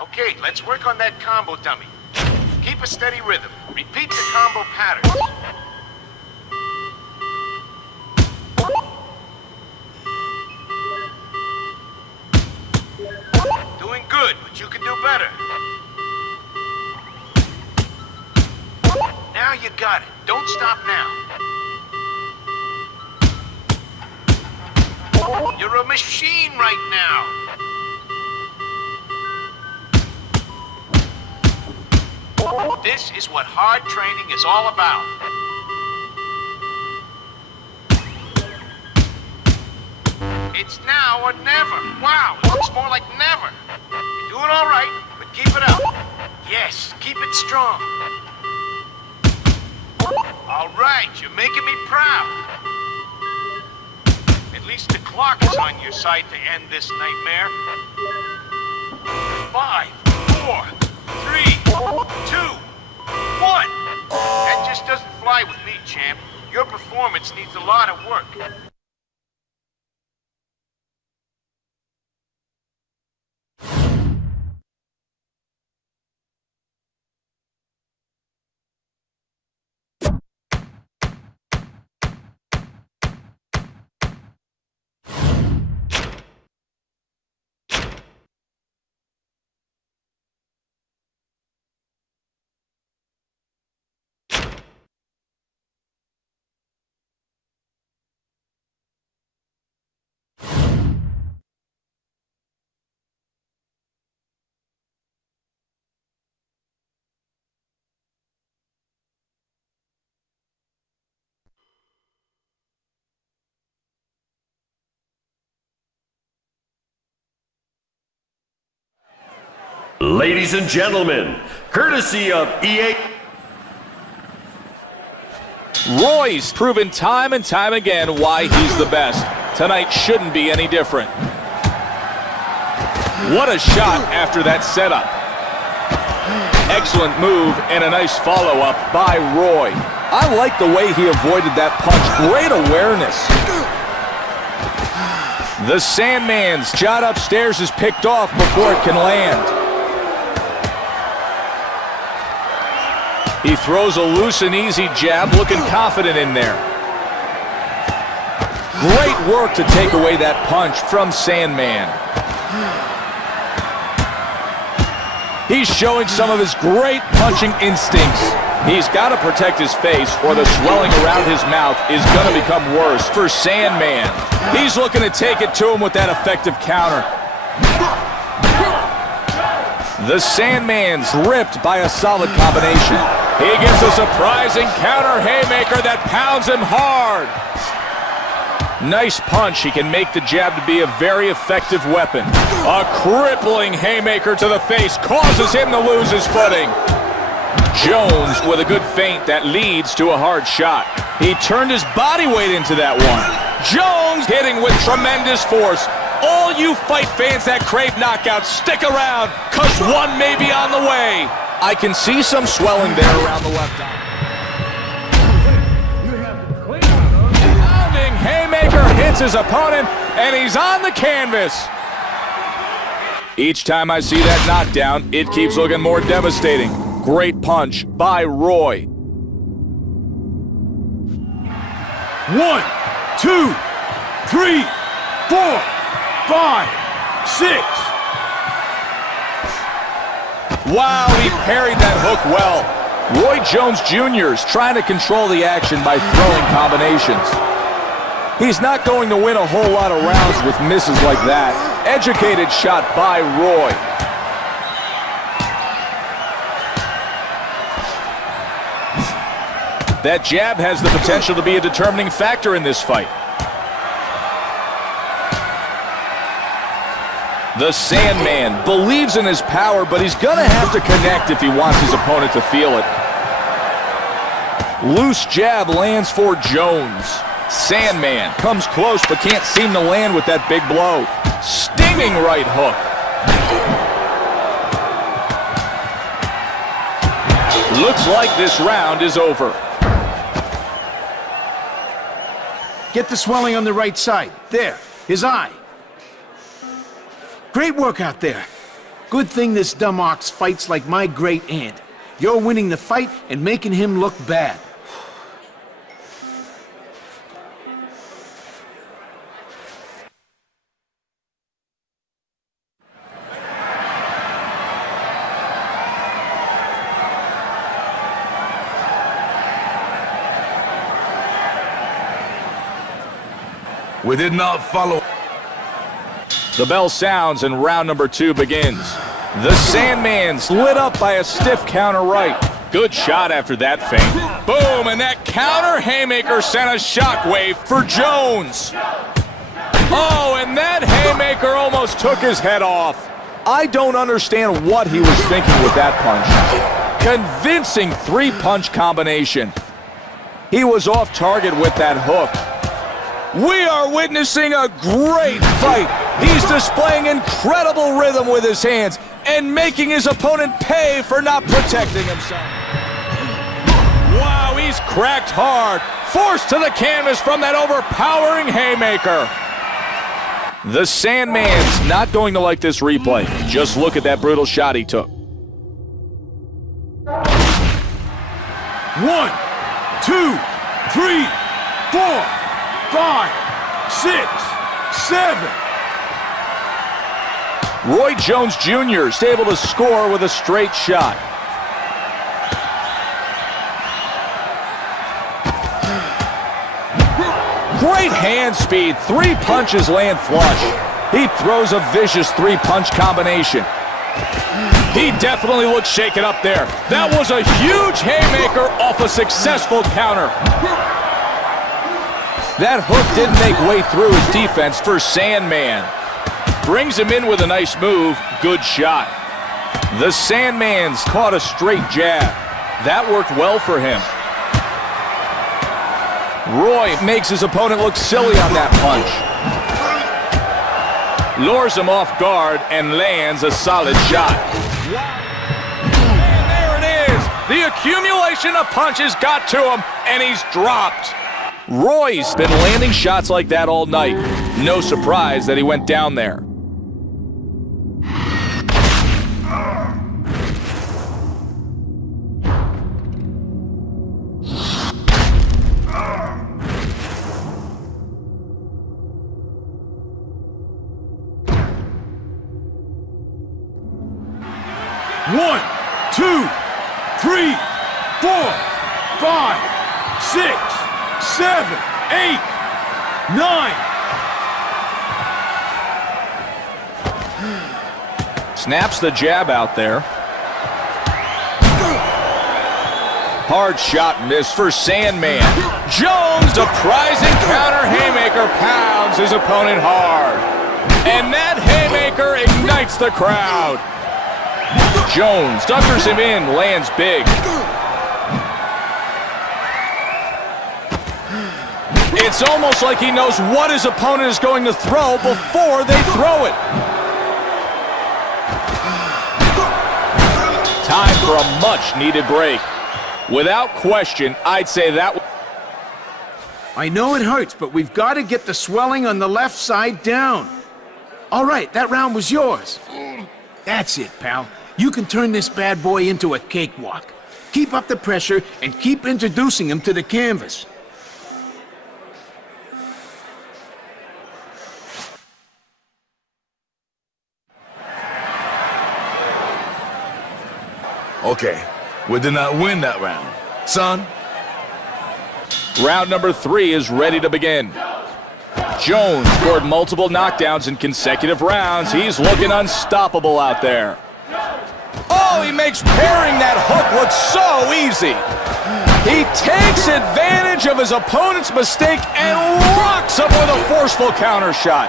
Okay, let's work on that combo dummy. Keep a steady rhythm. Repeat the combo patterns. Doing good, but you can do better. Now you got it. Don't stop now. You're a machine right now. This is what hard training is all about. It's now or never. Wow, it looks more like never. You're doing all right, but keep it up. Yes, keep it strong. All right, you're making me proud. At least the clock is on your side to end this nightmare. 5, 4, 3, 2, 1. That just doesn't fly with me, champ. Your performance needs a lot of work. Ladies and gentlemen, courtesy of EA. Roy's proven time and time again why he's the best. Tonight shouldn't be any different. What a shot after that setup. Excellent move and a nice follow-up by Roy. I like the way he avoided that punch. Great awareness. The Sandman's shot upstairs is picked off before it can land. He throws a loose and easy jab, looking confident in there. Great work to take away that punch from Sandman. He's showing some of his great punching instincts. He's got to protect his face or the swelling around his mouth is going to become worse for Sandman. He's looking to take it to him with that effective counter. The Sandman's ripped by a solid combination. He gets a surprising counter haymaker that pounds him hard. Nice punch. He can make the jab to be a very effective weapon. A crippling haymaker to the face causes him to lose his footing. Jones with a good feint that leads to a hard shot. He turned his body weight into that one. Jones hitting with tremendous force. All you fight fans that crave knockouts, stick around, cause one may be on the way. I can see some swelling there around the left arm. Pounding haymaker hits his opponent, and he's on the canvas. Each time I see that knockdown, it keeps looking more devastating. Great punch by Roy. 1, 2, 3, 4, 5, 6. Wow, he parried that hook well. Roy Jones Jr. is trying to control the action by throwing combinations. He's not going to win a whole lot of rounds with misses like that. Educated shot by Roy. That jab has the potential to be a determining factor in this fight. The Sandman believes in his power, but he's going to have to connect if he wants his opponent to feel it. Loose jab lands for Jones. Sandman comes close but can't seem to land with that big blow. Stinging right hook. Looks like this round is over. Get the swelling on the right side. There, his eye. Great work out there. Good thing this dumb ox fights like my great aunt. You're winning the fight and making him look bad. We did not follow. The bell sounds and round number 2 begins. The Sandman's lit up by a stiff counter right. Good shot after that feint. Boom, and that counter haymaker sent a shockwave for Jones. Oh, and that haymaker almost took his head off. I don't understand what he was thinking with that punch. Convincing 3-punch combination. He was off target with that hook. We are witnessing a great fight. He's displaying incredible rhythm with his hands and making his opponent pay for not protecting himself. Wow, he's cracked hard. Forced to the canvas from that overpowering haymaker. The Sandman's not going to like this replay. Just look at that brutal shot he took. 1, 2, 3, 4, 5, 6, 7. Roy Jones Jr. is able to score with a straight shot. Great hand speed. 3 punches land flush. He throws a vicious 3-punch combination. He definitely looks shaken up there. That was a huge haymaker off a successful counter. That hook didn't make way through his defense for Sandman. Brings him in with a nice move. Good shot. The Sandman's caught a straight jab. That worked well for him. Roy makes his opponent look silly on that punch. Lures him off guard and lands a solid shot. And there it is. The accumulation of punches got to him, and he's dropped. Roy's been landing shots like that all night. No surprise that he went down there. One, 2, 3, 4, 5, 6, 7, 8, 9. Snaps the jab out there. Hard shot missed for Sandman. Jones, surprising counter haymaker, pounds his opponent hard. And that haymaker ignites the crowd. Jones duckers him in, lands big. It's almost like he knows what his opponent is going to throw before they throw it. Time for a much-needed break. Without question, I'd say that... I know it hurts, but we've got to get the swelling on the left side down. All right, that round was yours. That's it, pal. You can turn this bad boy into a cakewalk. Keep up the pressure and keep introducing him to the canvas. Okay, we did not win that round. Son? Round number 3 is ready to begin. Jones scored multiple knockdowns in consecutive rounds. He's looking unstoppable out there. Oh, he makes parrying that hook look so easy. He takes advantage of his opponent's mistake and rocks him with a forceful counter shot.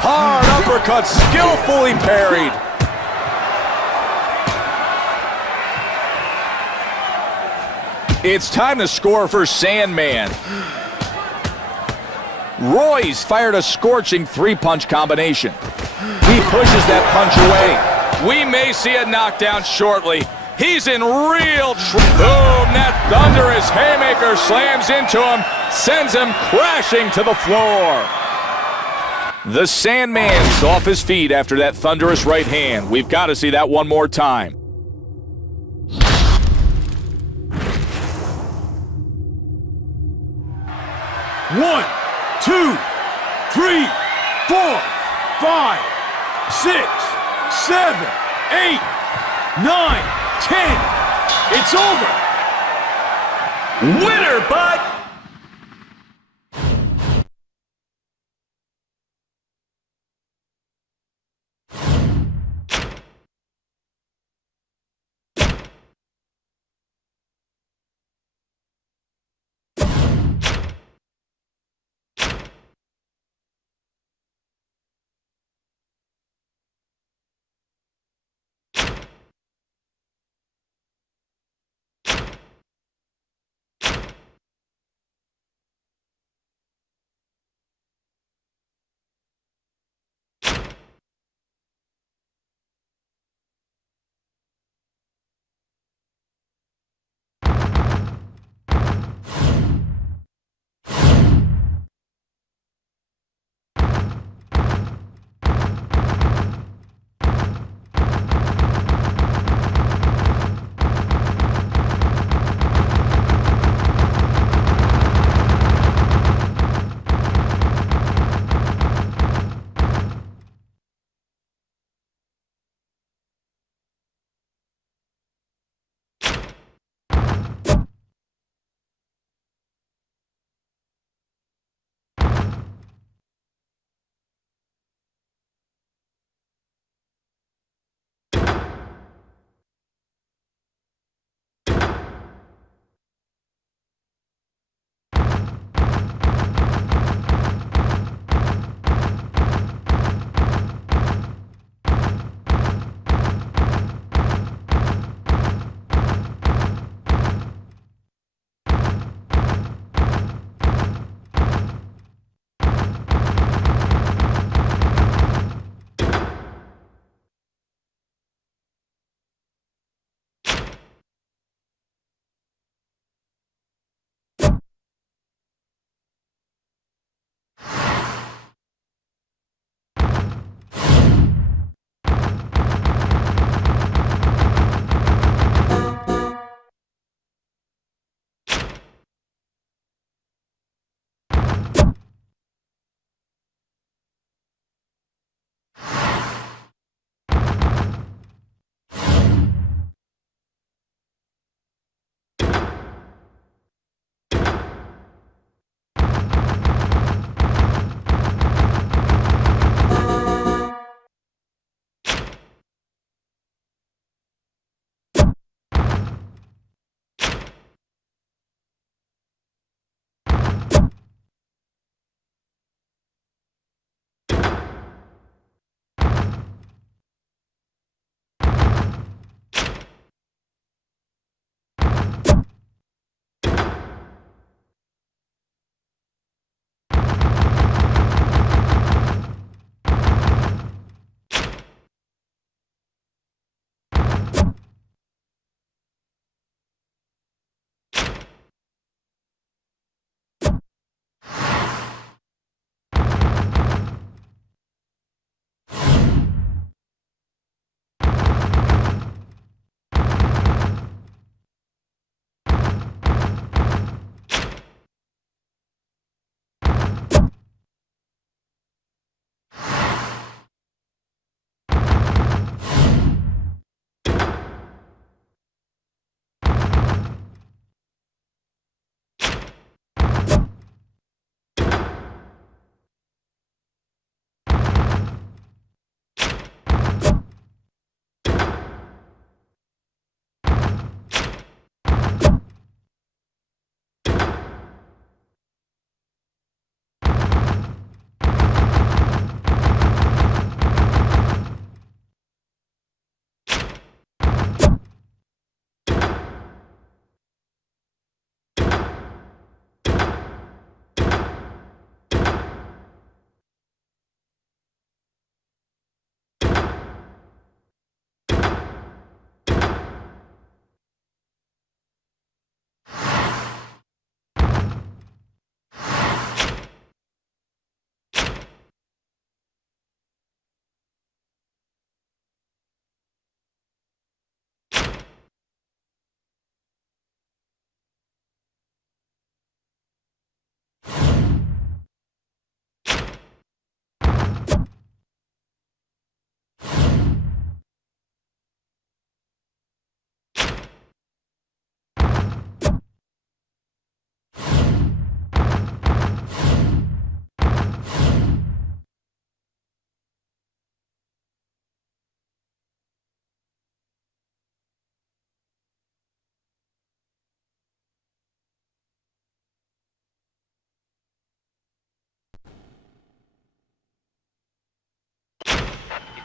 Hard uppercut, skillfully parried. It's time to score for Sandman. Roy's fired a scorching 3-punch combination. He pushes that punch away. We may see a knockdown shortly. He's in real trouble. Boom, that thunderous haymaker slams into him, sends him crashing to the floor. The Sandman's off his feet after that thunderous right hand. We've got to see that one more time. One, two, 3, 4, 5, 6, 7, 8, 9, 10. It's over. Winner, bud!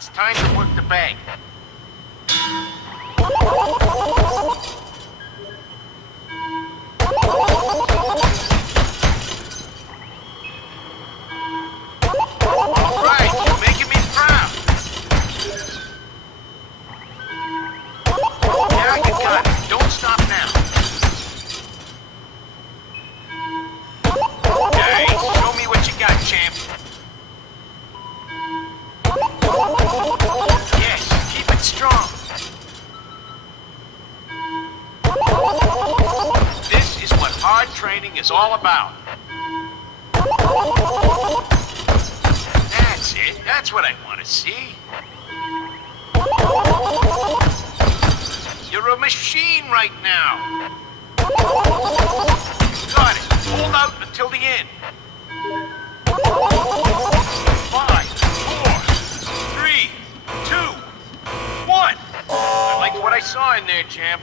It's time to work the bag. All right, you're making me proud. Yeah, you got it. Don't stop now. Hey, show me what you got, champ. Yes, keep it strong. This is what hard training is all about. That's it. That's what I want to see. You're a machine right now. Got it. Hold out until the end. 5, 4, 3, 2, 1. I liked what I saw in there, champ.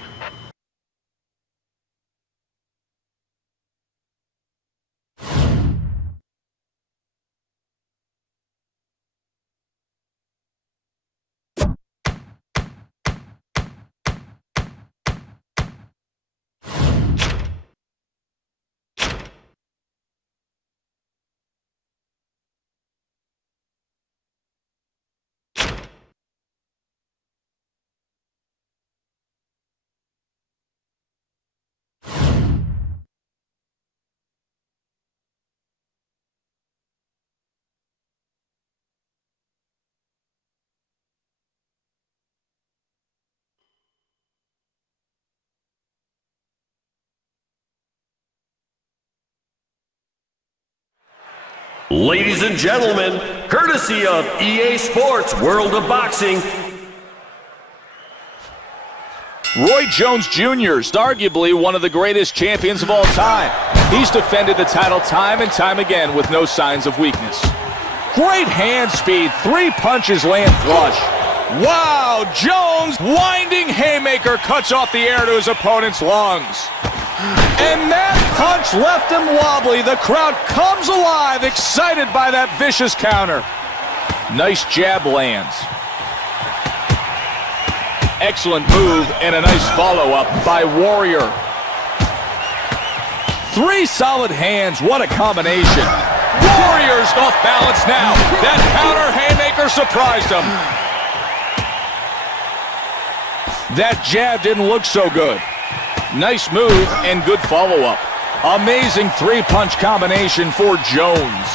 Ladies and gentlemen, courtesy of EA Sports World of Boxing, Roy Jones Jr. is arguably one of the greatest champions of all time. He's defended the title time and time again with no signs of weakness. Great hand speed, 3 punches land flush. Wow, Jones' winding haymaker cuts off the air to his opponent's lungs. And that punch left him wobbly. The crowd comes alive, excited by that vicious counter. Nice jab lands. Excellent move and a nice follow-up by Warrior. 3 solid hands, what a combination. Warrior's off balance now. That counter haymaker surprised him. That jab didn't look so good. Nice move and good follow-up. Amazing 3-punch combination for Jones.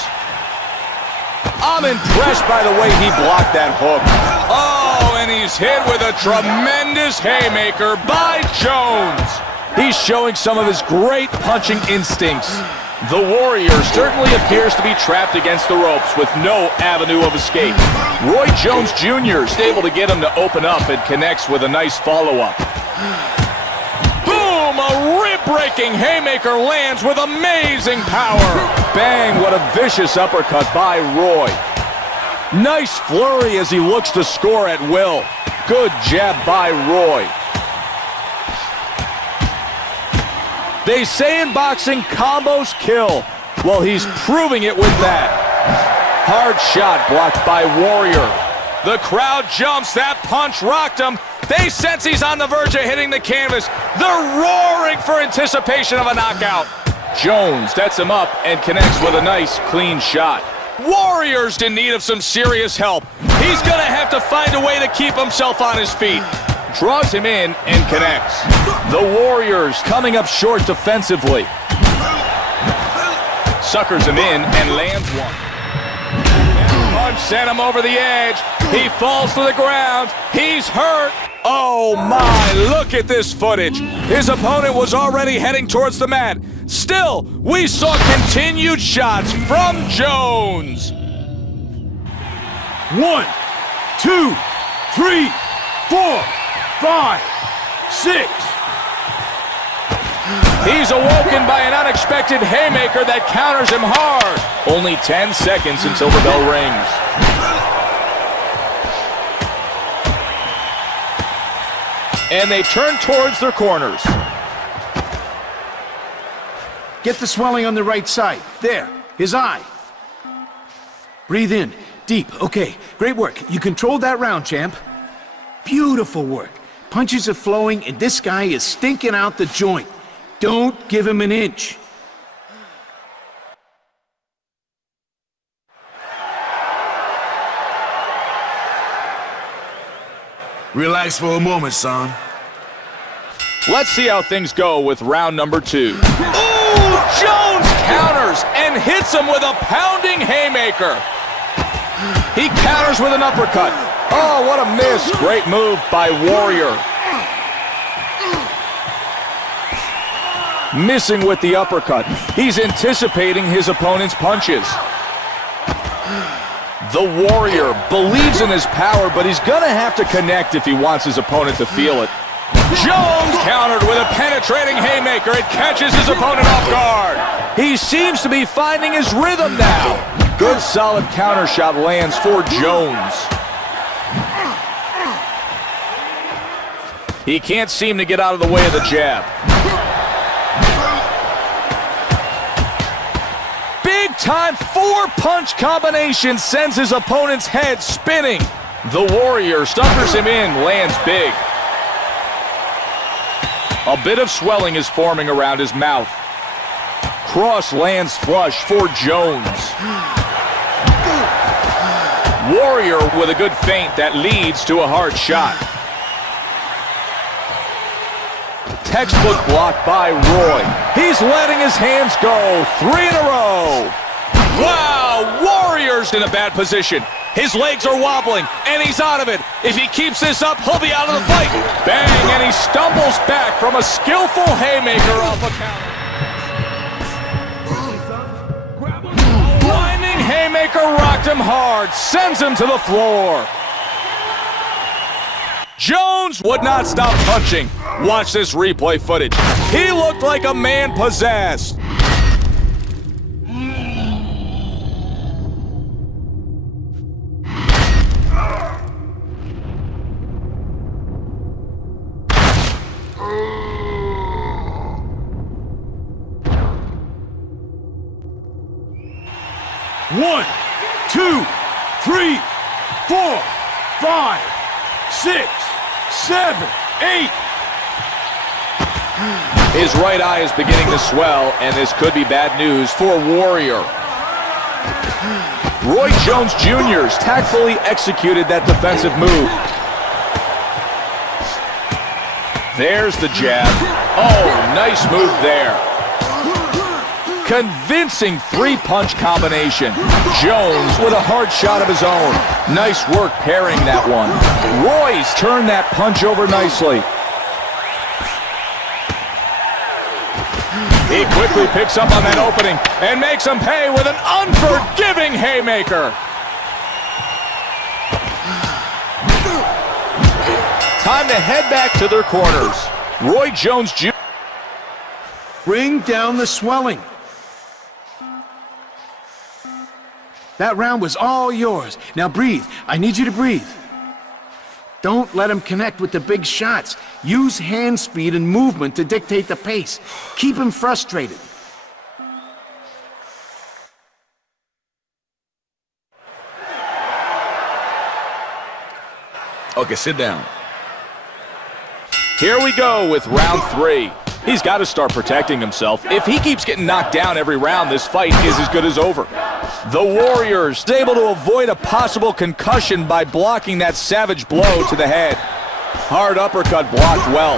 I'm impressed by the way he blocked that hook. Oh, and he's hit with a tremendous haymaker by Jones. He's showing some of his great punching instincts. The Warrior certainly appears to be trapped against the ropes with no avenue of escape. Roy Jones Jr. is able to get him to open up and connects with a nice follow-up. Boom! A rib-breaking haymaker lands with amazing power. Bang! What a vicious uppercut by Roy. Nice flurry as he looks to score at will. Good jab by Roy. They say in boxing, combos kill. Well, he's proving it with that. Hard shot blocked by Warrior. The crowd jumps. That punch rocked him. They sense he's on the verge of hitting the canvas. They're roaring for anticipation of a knockout. Jones sets him up and connects with a nice, clean shot. Warrior's in need of some serious help. He's going to have to find a way to keep himself on his feet. Draws him in and connects. The Warriors coming up short defensively. Suckers him in and lands one. That punch sent him over the edge. He falls to the ground. He's hurt. Oh my, look at this footage. His opponent was already heading towards the mat. Still, we saw continued shots from Jones. 1, 2, 3, 4, 5, 6. He's awoken by an unexpected haymaker that counters him hard. Only 10 seconds until the bell rings. And they turn towards their corners. Get the swelling on the right side. There, his eye. Breathe in. Deep, okay. Great work. You controlled that round, champ. Beautiful work. Punches are flowing, and this guy is stinking out the joint. Don't give him an inch. Relax for a moment, son. Let's see how things go with round number 2. Ooh, Jones counters and hits him with a pounding haymaker. He counters with an uppercut. Oh, what a miss. Great move by Warrior. Missing with the uppercut. He's anticipating his opponent's punches. The Warrior believes in his power, but he's gonna have to connect if he wants his opponent to feel it. Jones countered with a penetrating haymaker. It catches his opponent off guard. He seems to be finding his rhythm now. Good solid counter shot lands for Jones. He can't seem to get out of the way of the jab. Big time 4-punch combination sends his opponent's head spinning. The Warrior stuffers him in, lands big. A bit of swelling is forming around his mouth. Cross lands flush for Jones. Warrior with a good feint that leads to a hard shot. Textbook block by Roy. He's letting his hands go. 3 in a row. Wow, Warrior's in a bad position. His legs are wobbling, and he's out of it. If he keeps this up, he'll be out of the fight. Bang, and he stumbles back from a skillful haymaker off a counter. A winding haymaker rocked him hard, sends him to the floor. Jones would not stop punching. Watch this replay footage. He looked like a man possessed. One, 2, 3, 4, 5, 6, 7, 8. His right eye is beginning to swell, and this could be bad news for Warrior. Roy Jones Jr. tactfully executed that defensive move. There's the jab. Oh, nice move there. Convincing 3-punch combination. Jones with a hard shot of his own. Nice work pairing that one. Roy's turned that punch over nicely. He quickly picks up on that opening and makes him pay with an unforgiving haymaker. Time to head back to their corners. Roy Jones Jr. Bring down the swelling. That round was all yours. Now breathe. I need you to breathe. Don't let him connect with the big shots. Use hand speed and movement to dictate the pace. Keep him frustrated. Okay, sit down. Here we go with round 3. He's got to start protecting himself. If he keeps getting knocked down every round, this fight is as good as over. The Warrior's able to avoid a possible concussion by blocking that savage blow to the head. Hard uppercut blocked well.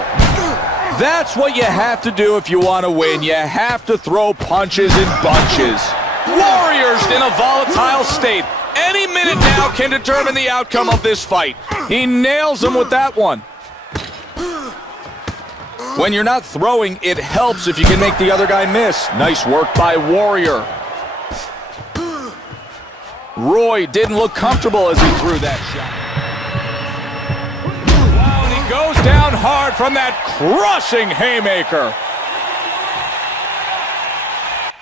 That's what you have to do if you want to win. You have to throw punches in bunches. Warrior's in a volatile state. Any minute now can determine the outcome of this fight. He nails him with that one. When you're not throwing, it helps if you can make the other guy miss. Nice work by Warrior. Roy didn't look comfortable as he threw that shot. Wow, and he goes down hard from that crushing haymaker.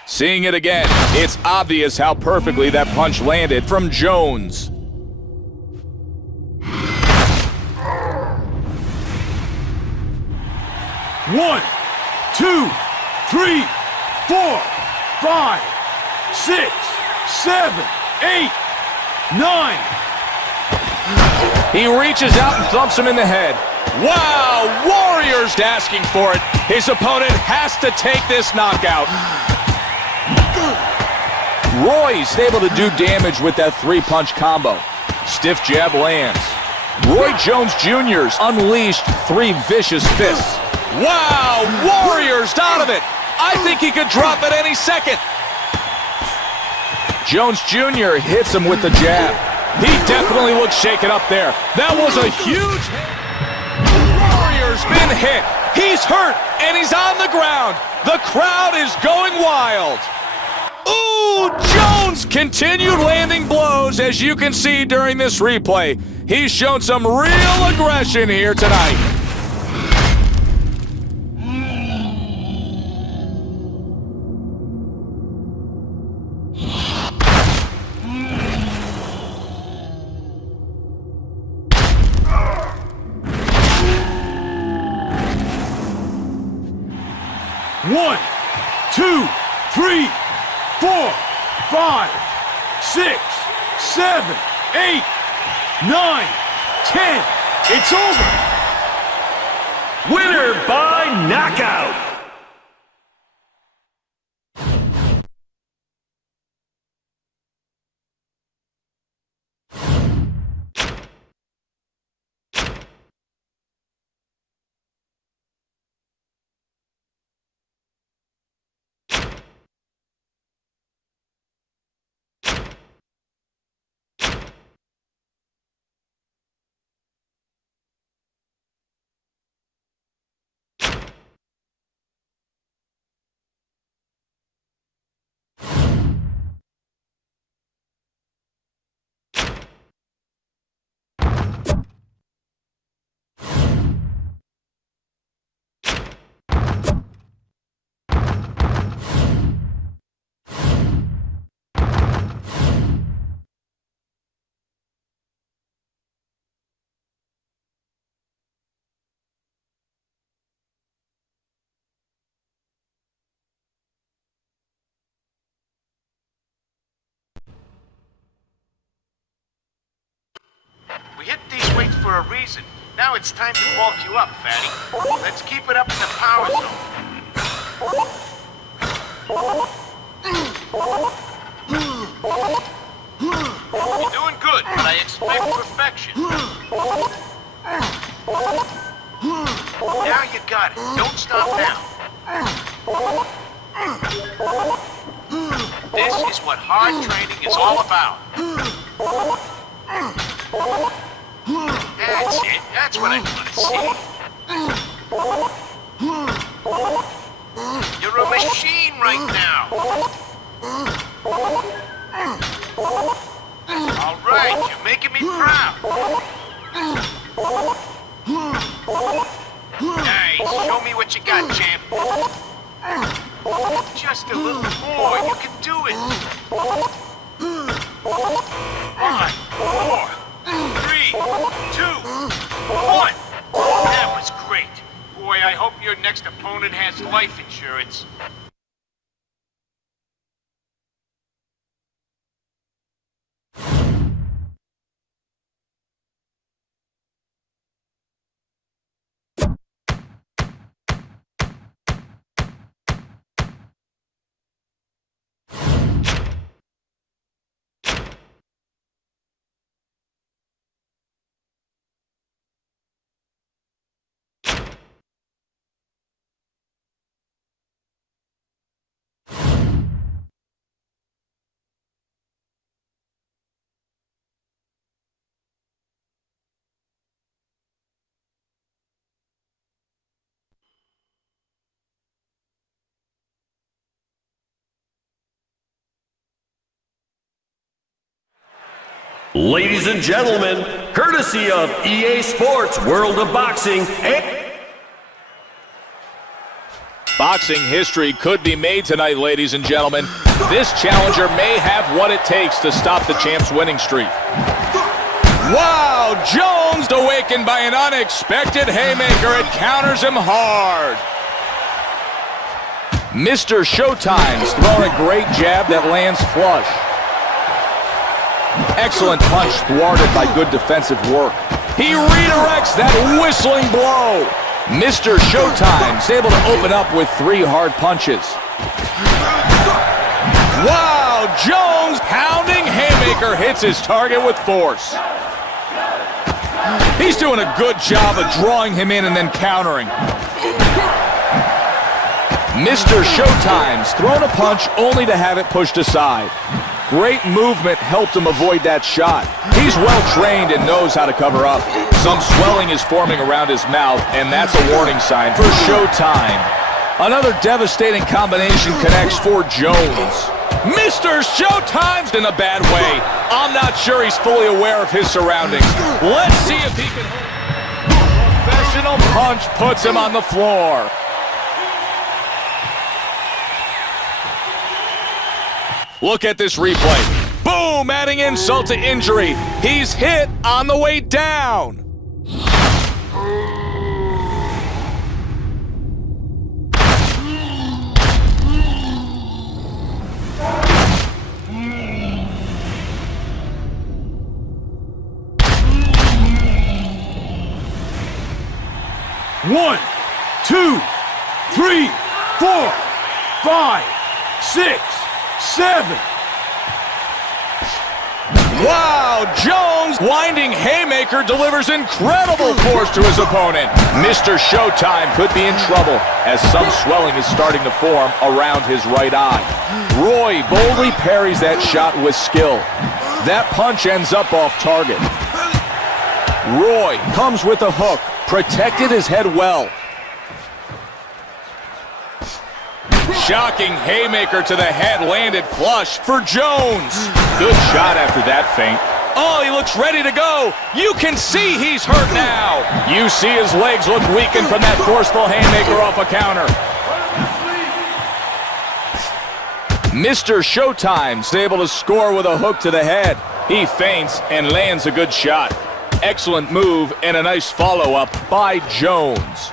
Seeing it again, it's obvious how perfectly that punch landed from Jones. One, 2, 3, 4, 5, 6, 7, 8. 9. He reaches out and thumps him in the head. Wow, Warriors asking for it. His opponent has to take this knockout. Roy's able to do damage with that three-punch combo. Stiff jab lands. Roy Jones Jr.'s unleashed 3 vicious fists. Wow, Warriors out of it. I think he could drop at any second. Jones Jr. hits him with the jab. He definitely looks shaken up there. That was a huge hit. Warrior's been hit. He's hurt, and he's on the ground. The crowd is going wild. Ooh, Jones continued landing blows, as you can see during this replay. He's shown some real aggression here tonight. One, 2, 3, 4, 5, 6, 7, 8, 9, 10. It's over. Winner by knockout. We hit these weights for a reason. Now it's time to bulk you up, fatty. Let's keep it up in the power zone. You're doing good, but I expect perfection. Now you got it. Don't stop now. This is what hard training is all about. That's it. That's what I want to see. You're a machine right now. All right, you're making me proud. Nice. Show me what you got, champ. Just a little more. You can do it. 5, 4, 3, 2, 1. That was great. Boy, I hope your next opponent has life insurance. Ladies and gentlemen, courtesy of EA Sports World of Boxing and Boxing history could be made tonight, ladies and gentlemen. This challenger may have what it takes to stop the champ's winning streak. Wow, Jones awakened by an unexpected haymaker. It counters him hard. Mr. Showtime's throwing a great jab that lands flush. Excellent punch thwarted by good defensive work. He redirects that whistling blow. Mr. Showtime's able to open up with 3 hard punches. Wow, Jones pounding haymaker hits his target with force. He's doing a good job of drawing him in and then countering. Mr. Showtime's thrown a punch only to have it pushed aside. Great movement helped him avoid that shot. He's well trained and knows how to cover up. Some swelling is forming around his mouth, and that's a warning sign for Showtime. Another devastating combination connects for Jones. Mr. Showtime's in a bad way. I'm not sure he's fully aware of his surroundings. Let's see if he can hold. Professional punch puts him on the floor. Look at this replay. Boom, adding insult to injury. He's hit on the way down. One, 2, 3, 4, 5, 6, 7. Wow, Jones, winding haymaker delivers incredible force to his opponent. Mr. Showtime could be in trouble as some swelling is starting to form around his right eye. Roy boldly parries that shot with skill. That punch ends up off target. Roy comes with a hook, protected his head well. Shocking haymaker to the head, landed flush for Jones. Good shot after that feint. Oh, he looks ready to go. You can see he's hurt now. You see his legs look weakened from that forceful haymaker off a counter. Mr. Showtime's able to score with a hook to the head. He feints and lands a good shot. Excellent move and a nice follow-up by Jones.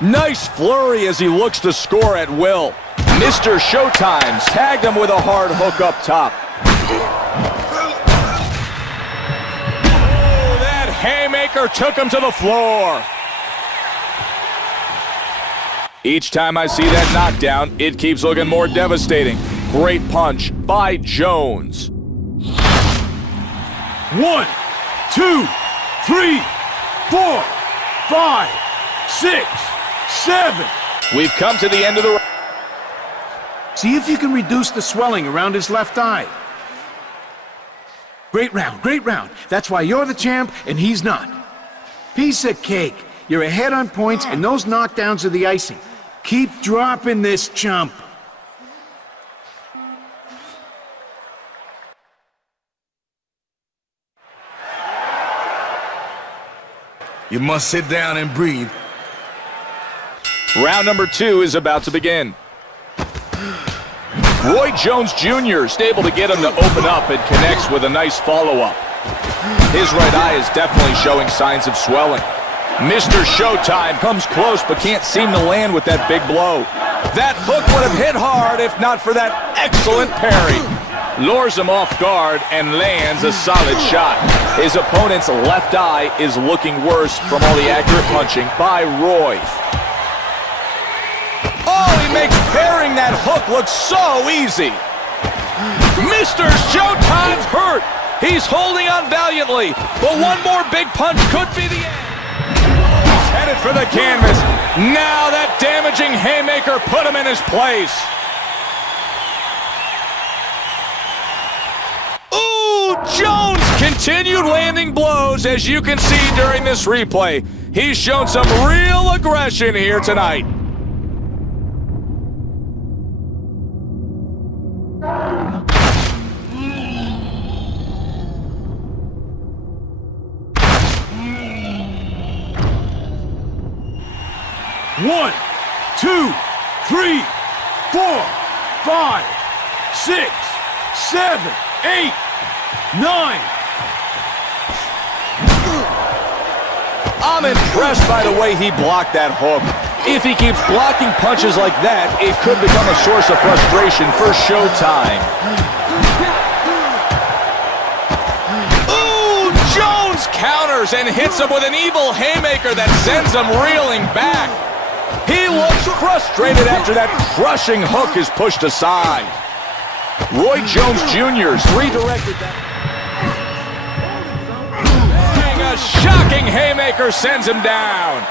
Nice flurry as he looks to score at will. Mr. Showtime's tagged him with a hard hook up top. Oh, that haymaker took him to the floor. Each time I see that knockdown, it keeps looking more devastating. Great punch by Jones. 1, 2, 3, 4, 5, 6, 7. We've come to the end of the... See if you can reduce the swelling around his left eye. Great round, great round. That's why you're the champ and he's not. Piece of cake. You're ahead on points and those knockdowns are the icing. Keep dropping this chump. You must sit down and breathe. Round number 2 is about to begin. Roy Jones Jr. is able to get him to open up and connects with a nice follow-up. His right eye is definitely showing signs of swelling. Mr. Showtime comes close but can't seem to land with that big blow. That hook would have hit hard if not for that excellent parry. Lures him off guard and lands a solid shot. His opponent's left eye is looking worse from all the accurate punching by Roy. Oh, he makes parrying that hook look so easy. Mr. Showtime's hurt. He's holding on valiantly, but one more big punch could be the end. He's headed for the canvas. Now that damaging haymaker put him in his place. Ooh, Jones continued landing blows, as you can see during this replay. He's shown some real aggression here tonight. One, 2, 3, 4, 5, 6, 7, 8, 9. I'm impressed by the way he blocked that hook. If he keeps blocking punches like that, it could become a source of frustration for Showtime. counters and hits him with an evil haymaker that sends him reeling back. He looks frustrated after that crushing hook is pushed aside. Roy Jones Jr.'s redirected that. A shocking haymaker sends him down.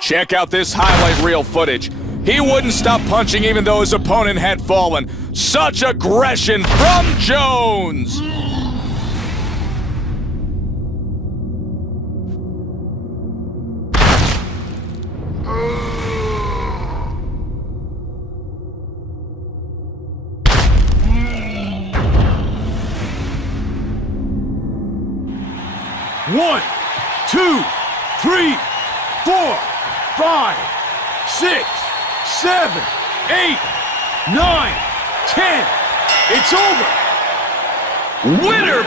Check out this highlight reel footage. He wouldn't stop punching even though his opponent had fallen. Such aggression from Jones. One, two, 3, 4, 5, 6, 7, 8, 9, 10. It's over. Winner!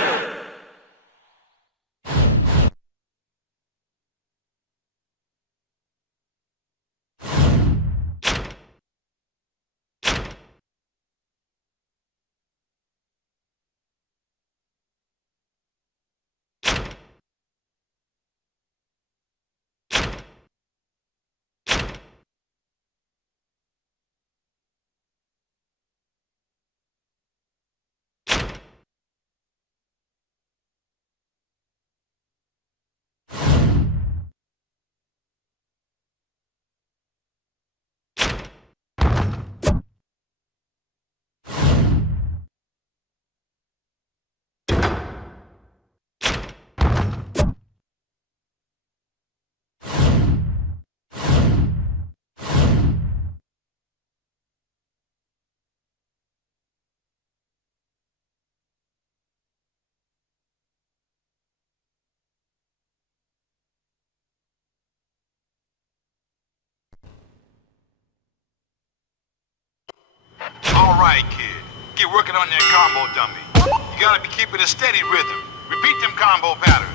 All right, kid. Get working on that combo dummy. You gotta be keeping a steady rhythm. Repeat them combo patterns.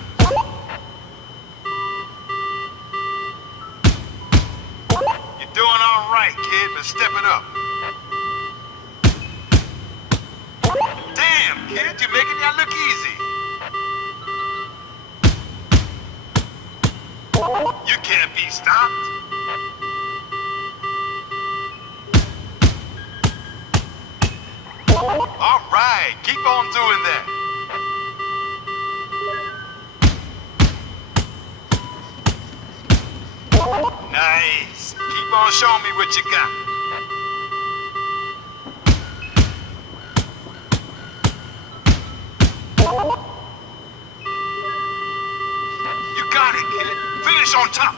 You're doing all right, kid, but step it up. Damn, kid, you're making that look easy. You can't be stopped. All right, keep on doing that. Nice. Keep on showing me what you got. You got it, kid. Finish on top.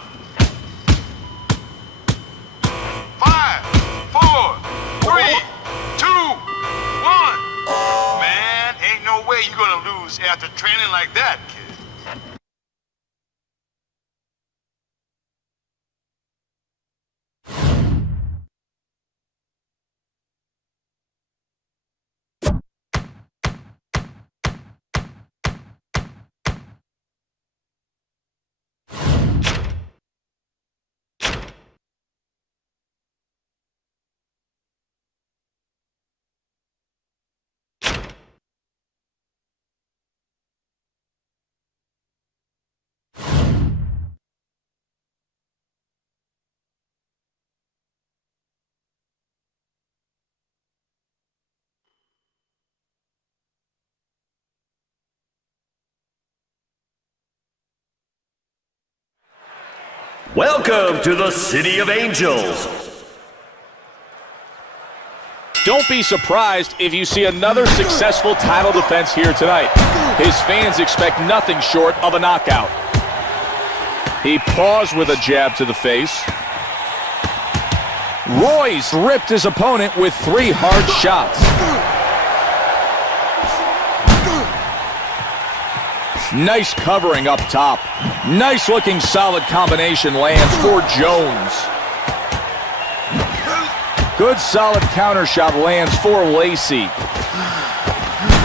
5, 4, 3, 2, 1. Man, ain't no way you're gonna lose after training like that, kid. Welcome to the City of Angels. Don't be surprised if you see another successful title defense here tonight. His fans expect nothing short of a knockout. He paused with a jab to the face. Roy's ripped his opponent with 3 hard shots. Nice covering up top. Nice looking solid combination lands for Jones. Good solid counter shot lands for Lacey.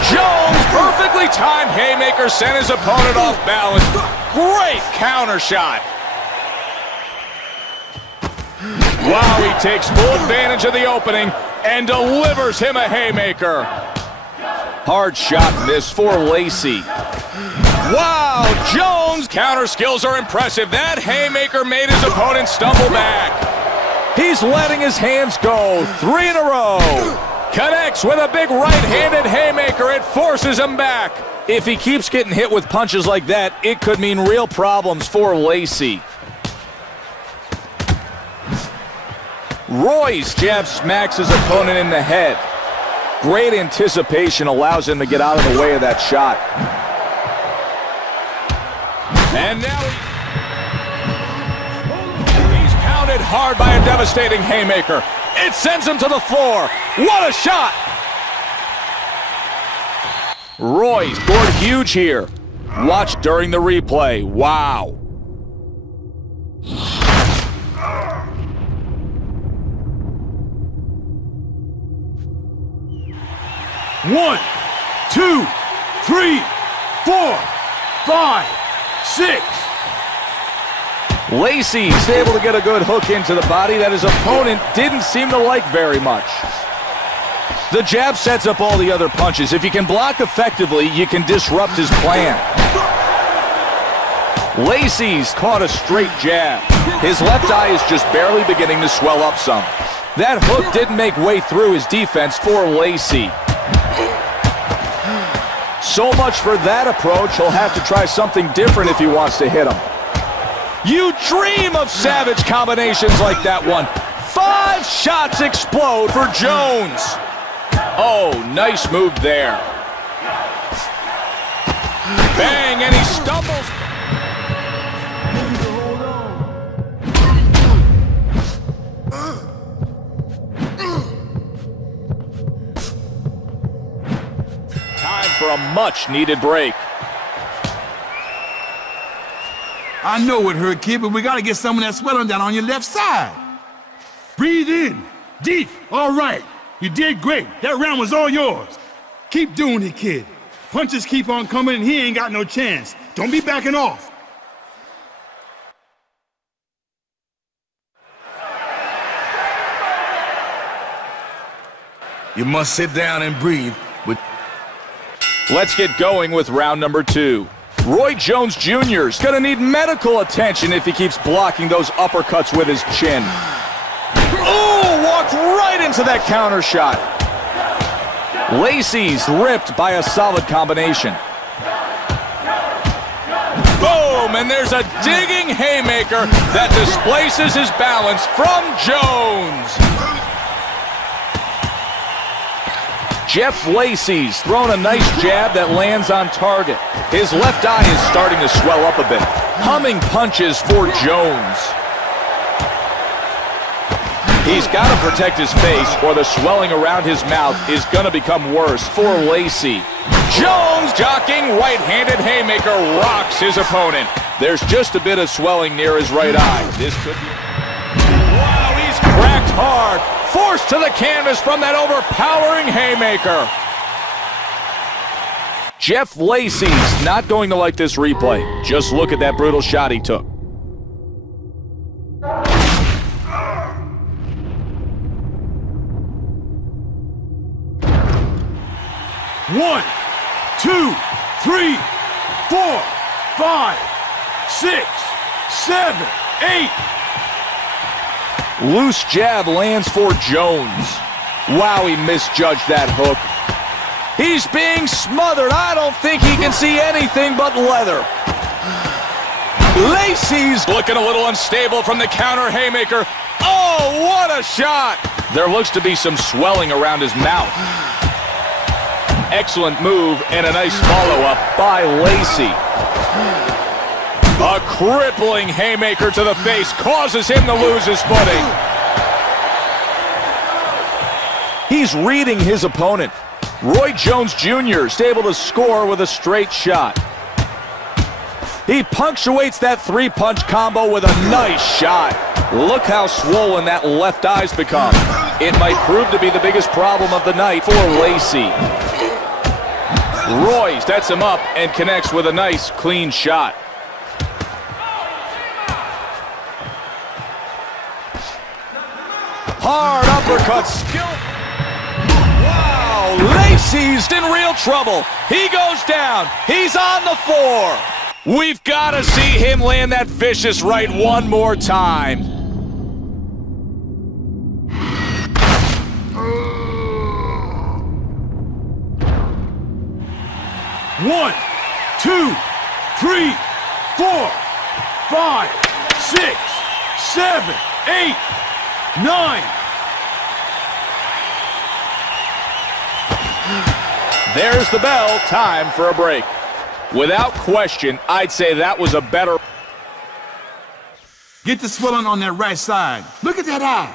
Jones, perfectly timed haymaker, sent his opponent off balance. Great counter shot. Wow, he takes full advantage of the opening and delivers him a haymaker. Hard shot missed for Lacey. Wow, Jones' counter skills are impressive. That haymaker made his opponent stumble back. He's letting his hands go. 3 in a row. Connects with a big right-handed haymaker. It forces him back. If he keeps getting hit with punches like that, it could mean real problems for Lacey. Roy's jab smacks his opponent in the head. Great anticipation allows him to get out of the way of that shot. And now he's pounded hard by a devastating haymaker. It sends him to the floor. What a shot! Roy scored huge here. Watch during the replay. Wow. One, 2, 3, 4, 5, 6. Lacey's able to get a good hook into the body that his opponent didn't seem to like very much. The jab sets up all the other punches. If you can block effectively, you can disrupt his plan. Lacey's caught a straight jab. His left eye is just barely beginning to swell up some. That hook didn't make way through his defense for Lacey. So much for that approach. He'll have to try something different if he wants to hit him. You dream of savage combinations like that one. 5 shots explode for Jones. Oh, nice move there. Bang, and he stumbles. Time for a much-needed break. I know it hurt, kid, but we gotta get some of that swelling down on your left side. Breathe in. Deep. All right. You did great. That round was all yours. Keep doing it, kid. Punches keep on coming and he ain't got no chance. Don't be backing off. You must sit down and breathe. Let's get going with round number 2. Roy Jones Jr. is going to need medical attention if he keeps blocking those uppercuts with his chin. Ooh, walked right into that counter shot. Lacey's ripped by a solid combination. Boom, and there's a digging haymaker that displaces his balance from Jones. Jeff Lacey's thrown a nice jab that lands on target. His left eye is starting to swell up a bit. Humming punches for Jones. He's got to protect his face or the swelling around his mouth is going to become worse for Lacey. Jones jockeying right-handed haymaker rocks his opponent. There's just a bit of swelling near his right eye. This could be... Wow, he's cracked hard. Forced to the canvas from that overpowering haymaker. Jeff Lacey's not going to like this replay. Just look at that brutal shot he took. One, 2, 3, 4, 5, 6, 7, 8. Loose jab lands for Jones. Wow, he misjudged that hook. He's being smothered. I don't think he can see anything but leather. Lacey's looking a little unstable from the counter haymaker. Oh, what a shot! There looks to be some swelling around his mouth. Excellent move and a nice follow-up by Lacey. A crippling haymaker to the face causes him to lose his footing. He's reading his opponent. Roy Jones Jr. is able to score with a straight shot. He punctuates that 3-punch combo with a nice shot. Look how swollen that left eye's become. It might prove to be the biggest problem of the night for Lacey. Roy sets him up and connects with a nice, clean shot. Hard uppercut skill. Wow, Lacey's in real trouble. He goes down. He's on the floor. We've got to see him land that vicious right one more time. One, two, 3, 4, 5, 6, 7, 8, 9. There's the bell. Time for a break. Without question, I'd say that was a better... Get the swelling on that right side. Look at that eye.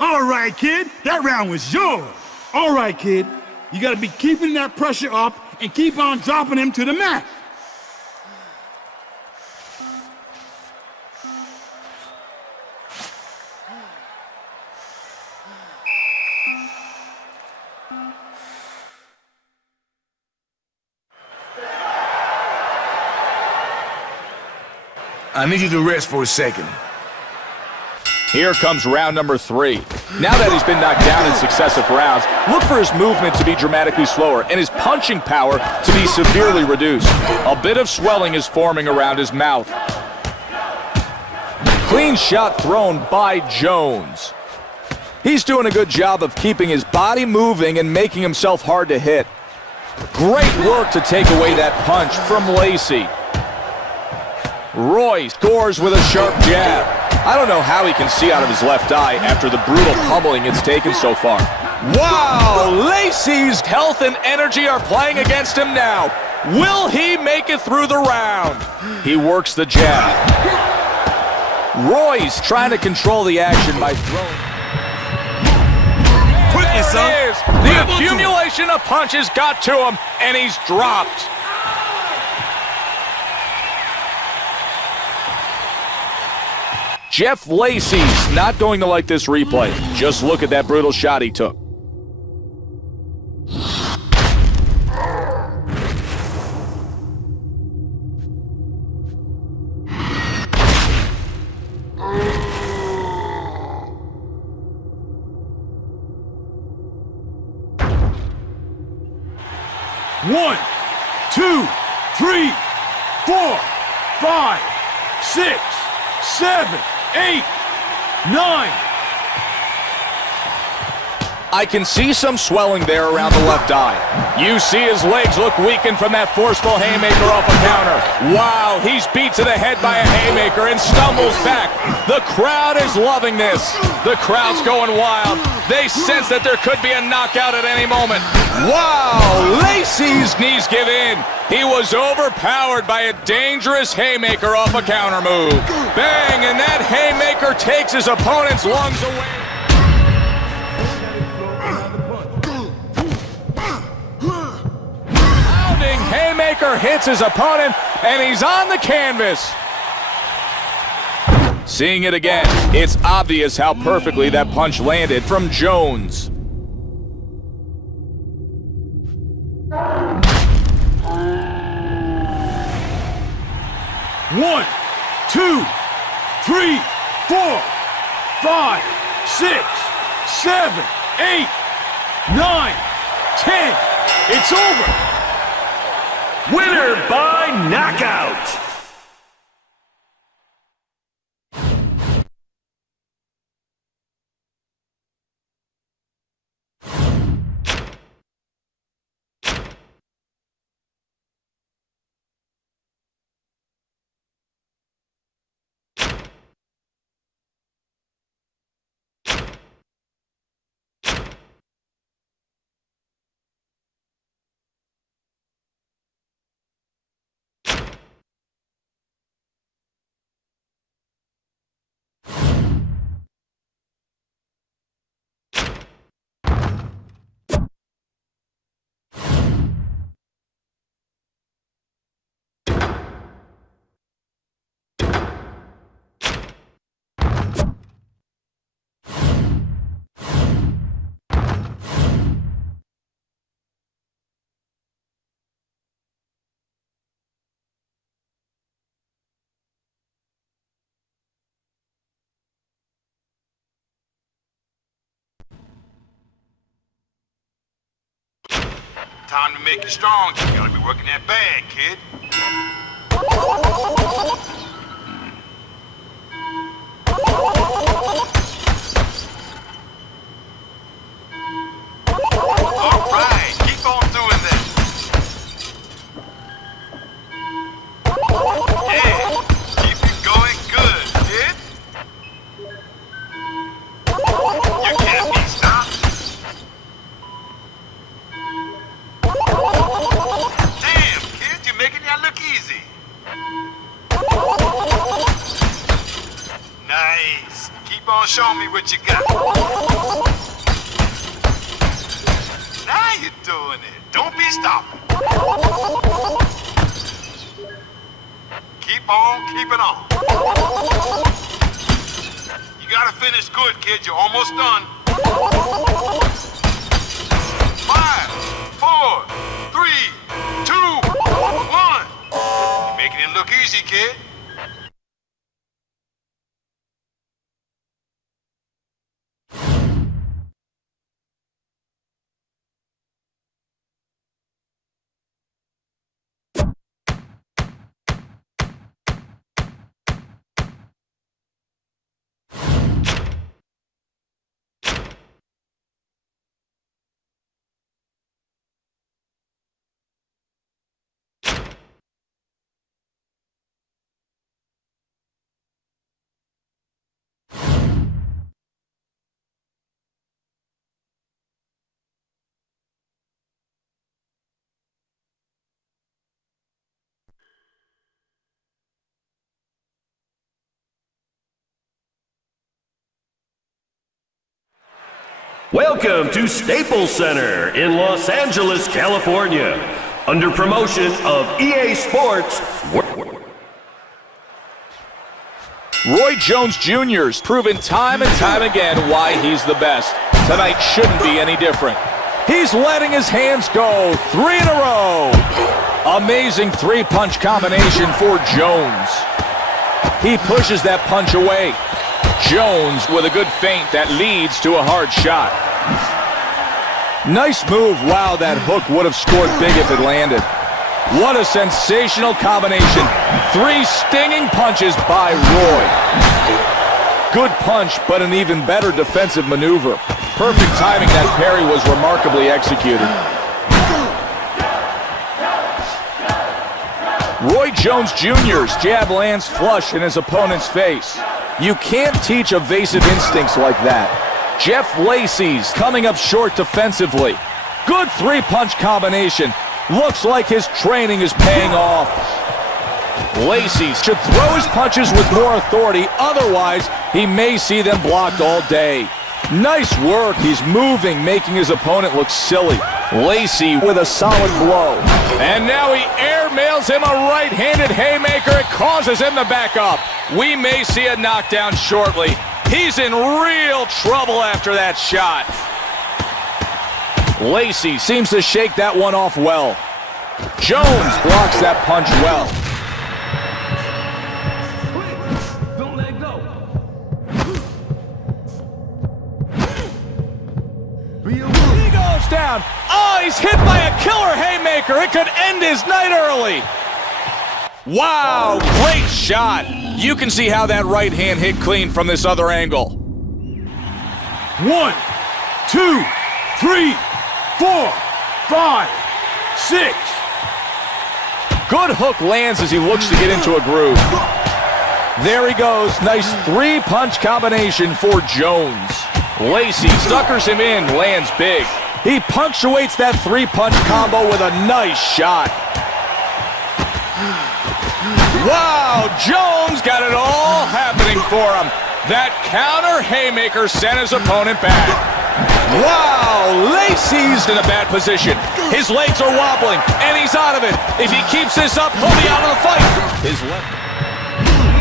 All right, kid. That round was yours. All right, kid. You gotta be keeping that pressure up and keep on dropping him to the mat. I need you to rest for a second. Here comes round number 3. Now that he's been knocked down in successive rounds, look for his movement to be dramatically slower and his punching power to be severely reduced. A bit of swelling is forming around his mouth. Clean shot thrown by Jones. He's doing a good job of keeping his body moving and making himself hard to hit. Great work to take away that punch from Lacey. Roy scores with a sharp jab. I don't know how he can see out of his left eye after the brutal pummeling it's taken so far. Wow! Lacey's health and energy are playing against him now. Will he make it through the round? He works the jab. Roy's trying to control the action by throwing. Quickly, son. There it is. The accumulation of punches got to him, and he's dropped. Jeff Lacey's not going to like this replay. Just look at that brutal shot he took. One, 2, 3, 4, 5, 6, 7, 8, 9. I can see some swelling there around the left eye. You see his legs look weakened from that forceful haymaker off a counter. Wow, he's beat to the head by a haymaker and stumbles back. The crowd is loving this. The crowd's going wild. They sense that there could be a knockout at any moment. Wow, Lacey's knees give in. He was overpowered by a dangerous haymaker off a counter move. Bang, and that haymaker takes his opponent's lungs away. Haymaker hits his opponent, and he's on the canvas. Seeing it again, it's obvious how perfectly that punch landed from Jones. One, 2, 3, 4, 5, 6, 7, 8, 9, 10. It's over. Winner by knockout! time to make you strong. You gotta be working that bag, kid. All right, keep on doing that. Yeah, keep it going good, kid. You can't be stopped. Damn, kid, you're making that look easy. Nice. Keep on showing me what you got. Now you're doing it. Don't be stopping. Keep on keeping on. You gotta finish good, kid. You're almost done. 5, 4, 3, 2, 1. You're making it look easy, kid. Welcome to Staples Center in Los Angeles, California. Under promotion of EA Sports. Roy Jones Jr.'s proven time and time again why he's the best. Tonight shouldn't be any different. He's letting his hands go 3 in a row. Amazing three-punch combination for Jones. He pushes that punch away. Jones with a good feint that leads to a hard shot. Nice move. Wow, that hook would have scored big if it landed. What a sensational combination. 3 stinging punches by Roy. Good punch, but an even better defensive maneuver. Perfect timing. That parry was remarkably executed. Roy Jones Jr.'s jab lands flush in his opponent's face. You can't teach evasive instincts like that. Jeff Lacey's coming up short defensively. Good 3-punch combination. Looks like his training is paying off. Lacey should throw his punches with more authority, otherwise he may see them blocked all day. Nice work. He's moving, making his opponent look silly. Lacey with a solid blow. And now he airmails him a right-handed haymaker. It causes him to back up. We may see a knockdown shortly. He's in real trouble after that shot. Lacey seems to shake that one off well. Jones blocks that punch well. Don't let go. He goes down. Oh, he's hit by a killer haymaker. It could end his night early. Wow, great shot. You can see how that right hand hit clean from this other angle. 1, 2, 3, 4, 5, 6. Good hook lands as he looks to get into a groove. There he goes. Nice 3-punch combination for Jones. Lacey suckers him in, lands big. He punctuates that 3-punch combo with a nice shot. Wow, Jones got it all happening for him. That counter haymaker sent his opponent back. Wow, Lacey's in a bad position. His legs are wobbling, and he's out of it. If he keeps this up, he'll be out of the fight. His left.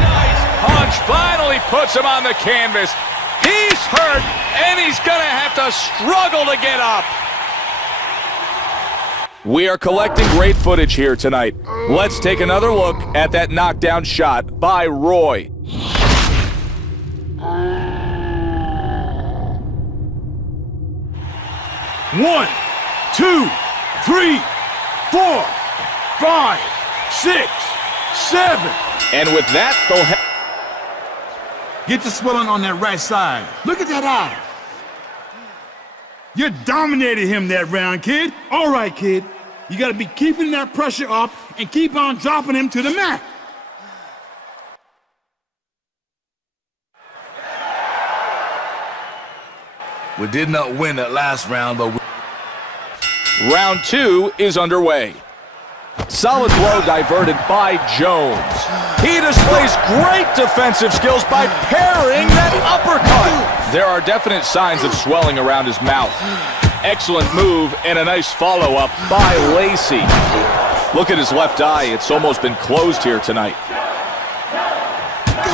Nice punch finally puts him on the canvas. He's hurt, and he's gonna have to struggle to get up. We are collecting great footage here tonight. Let's take another look at that knockdown shot by Roy. One, two, 3, 4, 5, 6, 7. And with that, they'll Get the swelling on that right side. Look at that eye. You dominated him that round, kid. All right, kid. You gotta be keeping that pressure up and keep on dropping him to the mat. We did not win that last round, but Round 2 is underway. Solid blow diverted by Jones. He displays great defensive skills by parrying that uppercut. There are definite signs of swelling around his mouth. Excellent move and a nice follow-up by Lacey. Look at his left eye. It's almost been closed here tonight.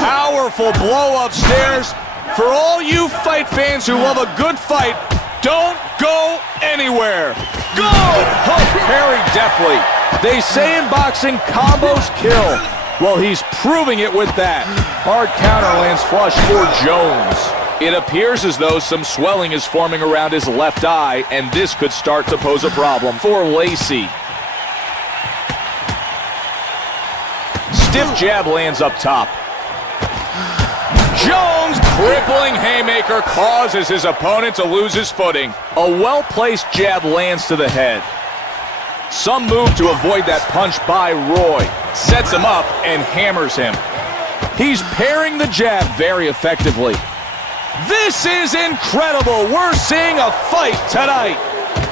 Powerful blow upstairs. For all you fight fans who love a good fight, don't go anywhere. Good hook parry deftly. They say in boxing, combos kill. Well, he's proving it with that. Hard counter lands flush for Jones. It appears as though some swelling is forming around his left eye, and this could start to pose a problem for Lacey. Stiff jab lands up top. Jones' crippling haymaker causes his opponent to lose his footing. A well-placed jab lands to the head. Some move to avoid that punch by Roy. Sets him up and hammers him. He's parrying the jab very effectively. This is incredible. We're seeing a fight tonight.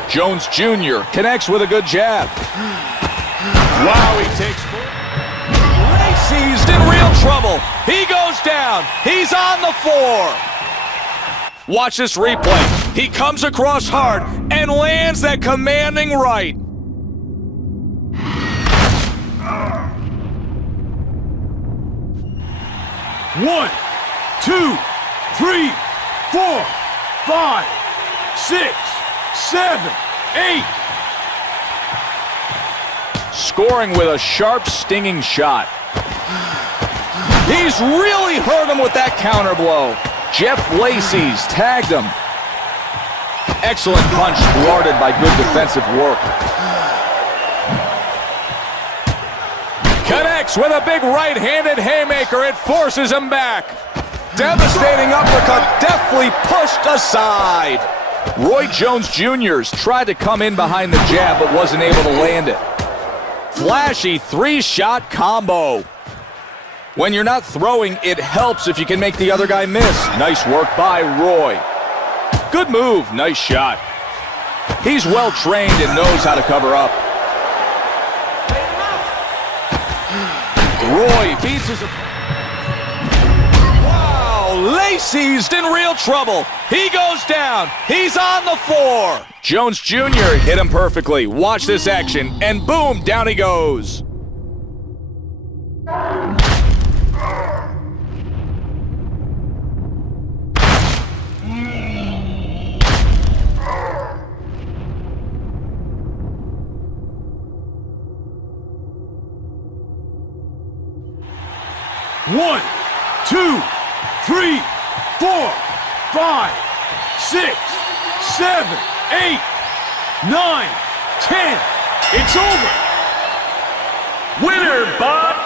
Jones Jr. connects with a good jab. Wow, he takes full. Lacey's in real trouble. He goes down. He's on the floor. Watch this replay. He comes across hard and lands that commanding right. One, 2, 3, 4, 5, 6, 7, 8. Scoring with a sharp, stinging shot. He's really hurt him with that counter blow. Jeff Lacey's tagged him. Excellent punch thwarted by good defensive work. Connects with a big right-handed haymaker. It forces him back. Devastating uppercut, deftly pushed aside. Roy Jones Jr.'s tried to come in behind the jab, but wasn't able to land it. Flashy three-shot combo. When you're not throwing, it helps if you can make the other guy miss. Nice work by Roy. Good move, nice shot. He's well-trained and knows how to cover up. Roy beats his opponent. Wow, Lacey's in real trouble. He goes down. He's on the floor. Jones Jr. hit him perfectly. Watch this action, and boom, down he goes. One, 2, 3, 4, 5, 6, 7, 8, 9, 10. It's over. Winner by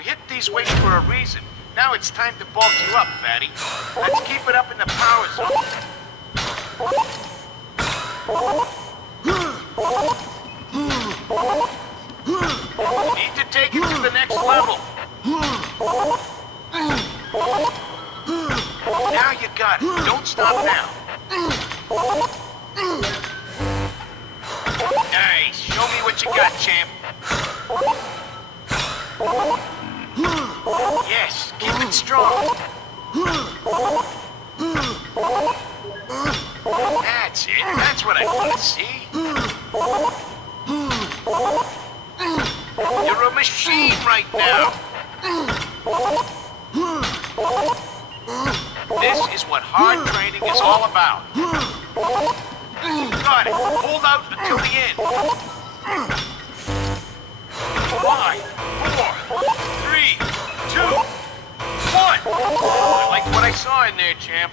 We hit these weights for a reason. Now it's time to bulk you up, fatty. Let's keep it up in the power zone. Need to take it to the next level. Now you got it. Don't stop now. Nice. Show me what you got, champ. Yes, keep it strong. That's it. That's what I want to see. You're a machine right now. This is what hard training is all about. Got it. Hold out until the end. 5, 4, 3, 2, 1. I like what I saw in there, champ.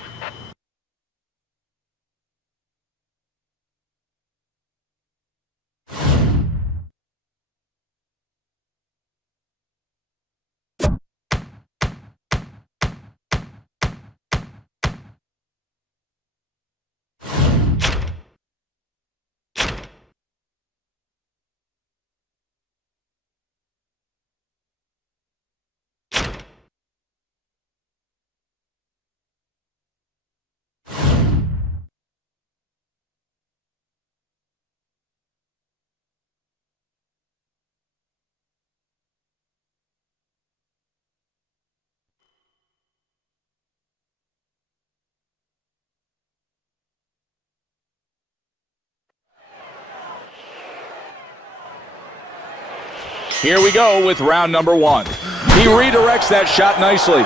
Here we go with round number 1. He redirects that shot nicely.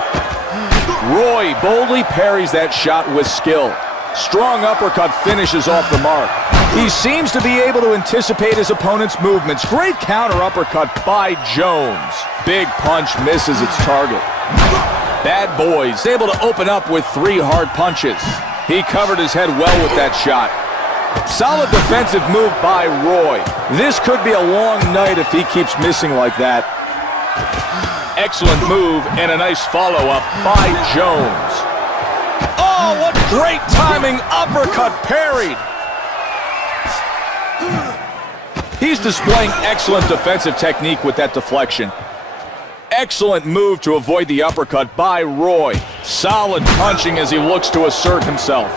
Roy boldly parries that shot with skill. Strong uppercut finishes off the mark. He seems to be able to anticipate his opponent's movements. Great counter uppercut by Jones. Big punch misses its target. Bad Boy's able to open up with 3 hard punches. He covered his head well with that shot. Solid defensive move by Roy. This could be a long night if he keeps missing like that. Excellent move and a nice follow-up by Jones. Oh, what great timing! Uppercut parried. He's displaying excellent defensive technique with that deflection. Excellent move to avoid the uppercut by Roy. Solid punching as he looks to assert himself.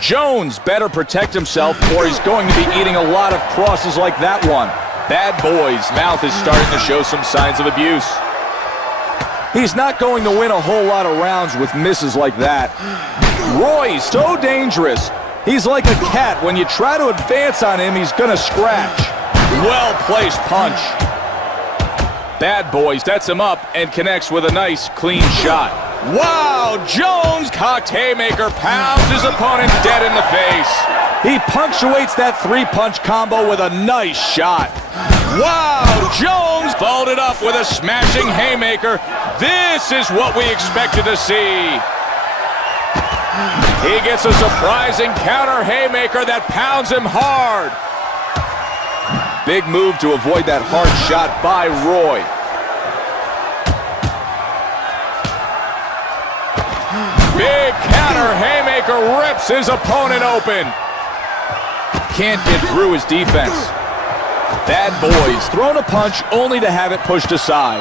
Jones better protect himself or he's going to be eating a lot of crosses like that one. Bad Boy's mouth is starting to show some signs of abuse. He's not going to win a whole lot of rounds with misses like that. Roy's so dangerous. He's like a cat. When you try to advance on him, he's gonna scratch. Well-placed punch. Bad Boy sets him up and connects with a nice, clean shot. Wow! Jones, cocked haymaker, pounds his opponent dead in the face. He punctuates that 3-punch combo with a nice shot. Wow! Jones followed it up with a smashing haymaker. This is what we expected to see. He gets a surprising counter haymaker that pounds him hard. Big move to avoid that hard shot by Roy. Big counter haymaker rips his opponent open. Can't get through his defense. Bad Boy's thrown a punch only to have it pushed aside.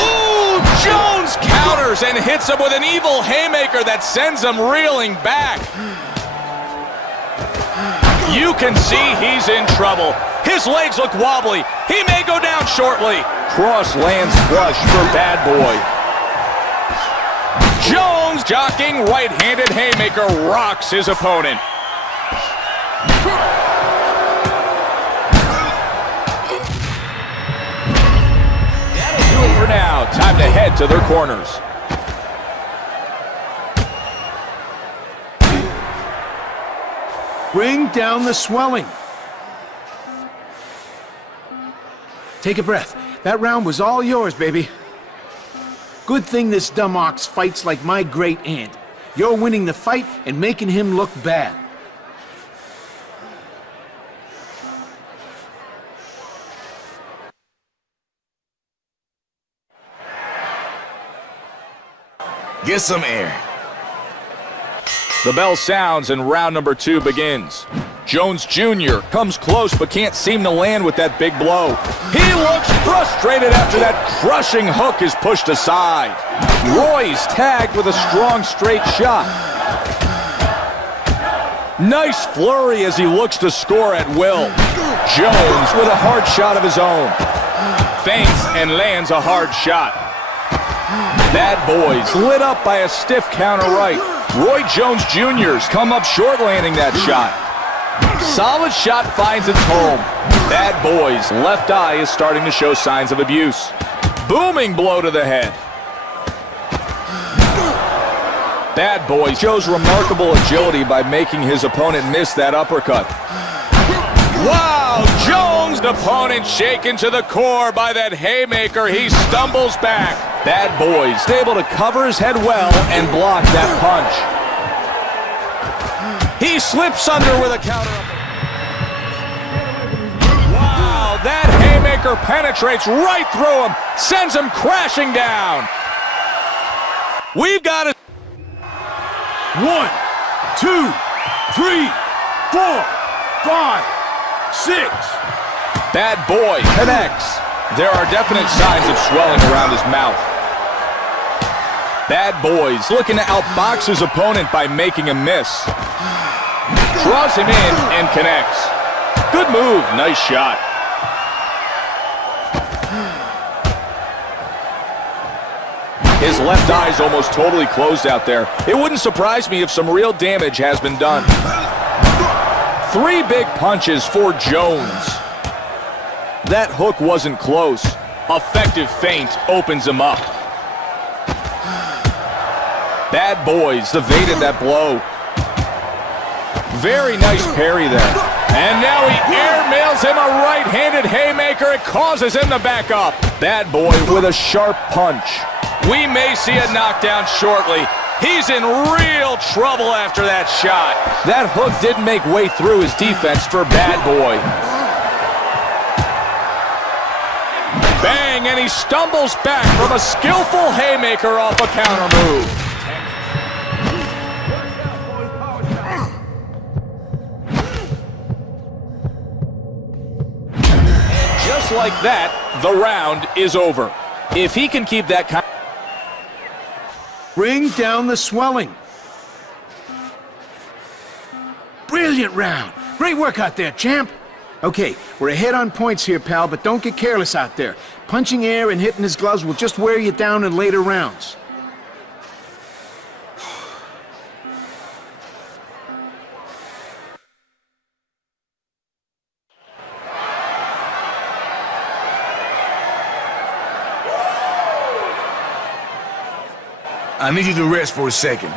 Ooh, Jones counters and hits him with an evil haymaker that sends him reeling back. You can see he's in trouble. His legs look wobbly. He may go down shortly. Cross lands flush for Bad Boy. Jones, jockeying right-handed haymaker, rocks his opponent. That'll do it for now. Time to head to their corners. Bring down the swelling. Take a breath. That round was all yours, baby. Good thing this dumb ox fights like my great aunt. You're winning the fight and making him look bad. Get some air. The bell sounds and round number 2 begins. Jones Jr. comes close but can't seem to land with that big blow. He looks frustrated after that crushing hook is pushed aside. Roy's tagged with a strong straight shot. Nice flurry as he looks to score at will. Jones with a hard shot of his own. Feints and lands a hard shot. Bad boys lit up by a stiff counter right. Roy Jones Jr.'s come up short landing that shot. Solid shot finds its home. Bad boys' left eye is starting to show signs of abuse. Booming blow to the head. Bad boy shows remarkable agility by making his opponent miss that uppercut. Wow! Jones' opponent shaken to the core by that haymaker. He stumbles back. Bad boy's able to cover his head well and block that punch. He slips under with a counter. Wow! That haymaker penetrates right through him, sends him crashing down. We've got it. 1, 2, 3, 4, 5, 6. Bad boy connects. There are definite signs of swelling around his mouth. Bad boy's looking to outbox his opponent by making him miss. Draws him in and connects. Good move, nice shot. His left eye's almost totally closed out there. It wouldn't surprise me if some real damage has been done. 3 big punches for Jones. That hook wasn't close. Effective feint opens him up. Bad boys evaded that blow. Very nice parry there. And now he airmails him a right-handed haymaker. It causes him to back up. Bad boy with a sharp punch. We may see a knockdown shortly. He's in real trouble after that shot. That hook didn't make way through his defense for Bad Boy. Bang, and he stumbles back from a skillful haymaker off a counter move. And just like that, the round is over. If he can keep that kind. Bring down the swelling. Brilliant round. Great work out there, champ. Okay, we're ahead on points here, pal, but don't get careless out there. Punching air and hitting his gloves will just wear you down in later rounds. I need you to rest for a second.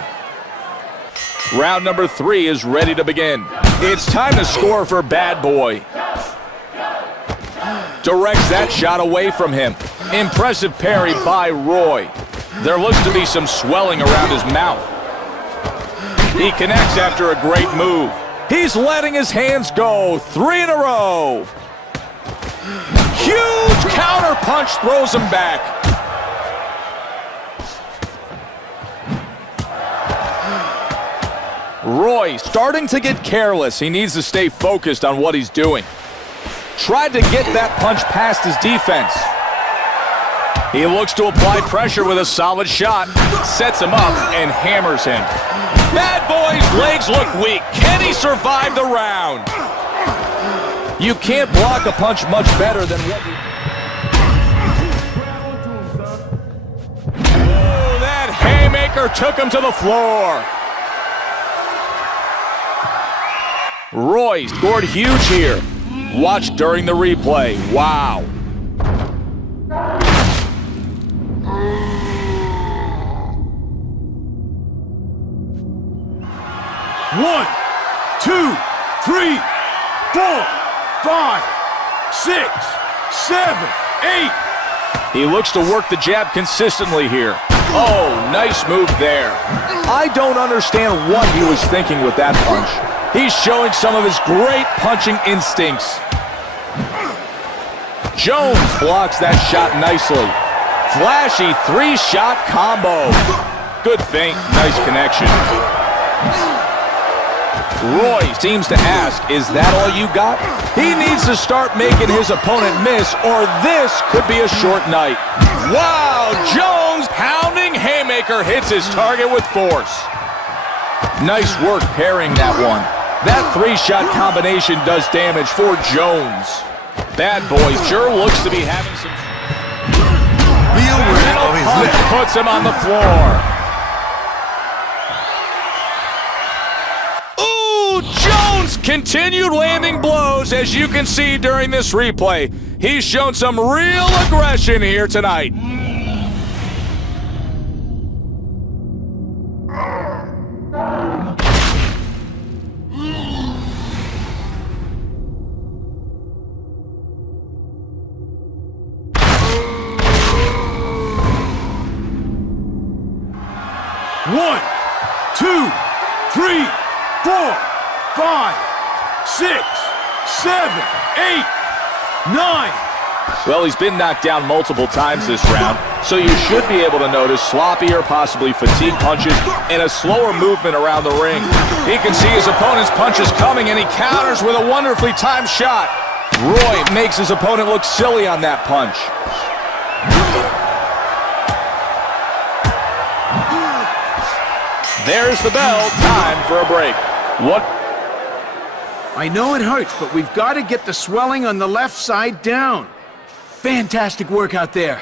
Round number 3 is ready to begin. It's time to score for Bad Boy. Directs that shot away from him. Impressive parry by Roy. There looks to be some swelling around his mouth. He connects after a great move. He's letting his hands go. 3 in a row. Huge counter punch throws him back. Roy starting to get careless. He needs to stay focused on what he's doing. Tried to get that punch past his defense. He looks to apply pressure with a solid shot. Sets him up and hammers him. Bad Boy's legs look weak. Can he survive the round? You can't block a punch much better than what we... Oh, that haymaker took him to the floor. Roy scored huge here. Watch during the replay. Wow. 1, 2, 3, 4, 5, 6, 7, 8. He looks to work the jab consistently here. Oh, nice move there. I don't understand what he was thinking with that punch. He's showing some of his great punching instincts. Jones blocks that shot nicely. Flashy 3-shot combo. Good feint, nice connection. Roy seems to ask, is that all you got? He needs to start making his opponent miss, or this could be a short night. Wow, Jones pounding haymaker hits his target with force. Nice work parrying that one. That three-shot combination does damage for Jones. Bad boy sure looks to be having some... Be aware of his Punch left. puts him on the floor. Jones continued landing blows, as you can see during this replay. He's shown some real aggression here tonight. One, two, three, 4, 5, 6, 7, 8, 9. Well, he's been knocked down multiple times this round, so you should be able to notice sloppy or possibly fatigue punches and a slower movement around the ring. He can see his opponent's punches coming, and he counters with a wonderfully timed shot. Roy makes his opponent look silly on that punch. There's the bell. Time for a break. What? I know it hurts, but we've got to get the swelling on the left side down. Fantastic work out there.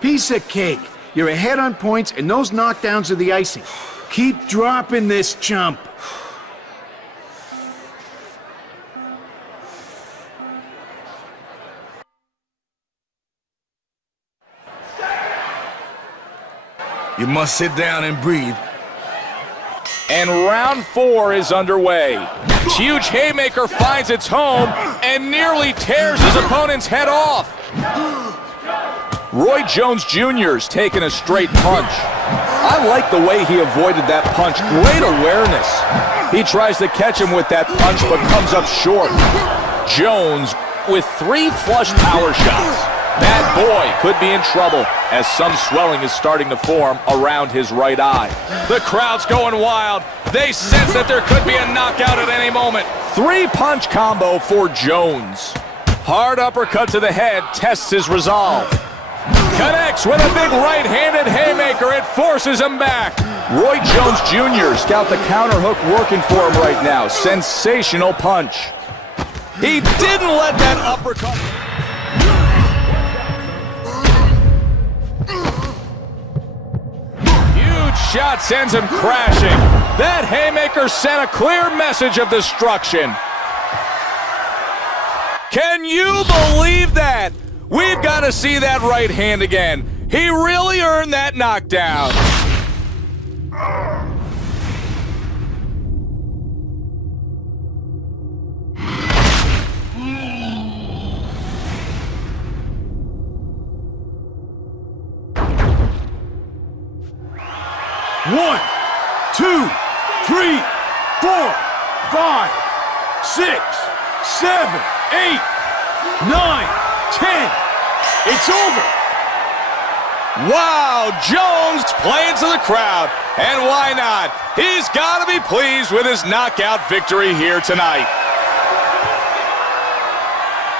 Piece of cake. You're ahead on points, and those knockdowns are the icing. Keep dropping this chump. You must sit down and breathe. And round 4 is underway. Huge haymaker finds its home and nearly tears his opponent's head off. Roy Jones Jr.'s taking a straight punch. I like the way he avoided that punch. Great awareness. He tries to catch him with that punch but comes up short. Jones with 3 flush power shots. That boy could be in trouble as some swelling is starting to form around his right eye. The crowd's going wild. They sense that there could be a knockout at any moment. 3-punch combo for Jones. Hard uppercut to the head tests his resolve. Connects with a big right-handed haymaker. It forces him back. Roy Jones Jr. got the counter hook working for him right now. Sensational punch. He didn't let that uppercut... Shot sends him crashing. That haymaker sent a clear message of destruction. Can you believe that? We've got to see that right hand again. He really earned that knockdown. One, 2, 3, 4, 5, 6, 7, 8, 9, 10. It's over. Wow, Jones playing to the crowd. And why not? He's got to be pleased with his knockout victory here tonight.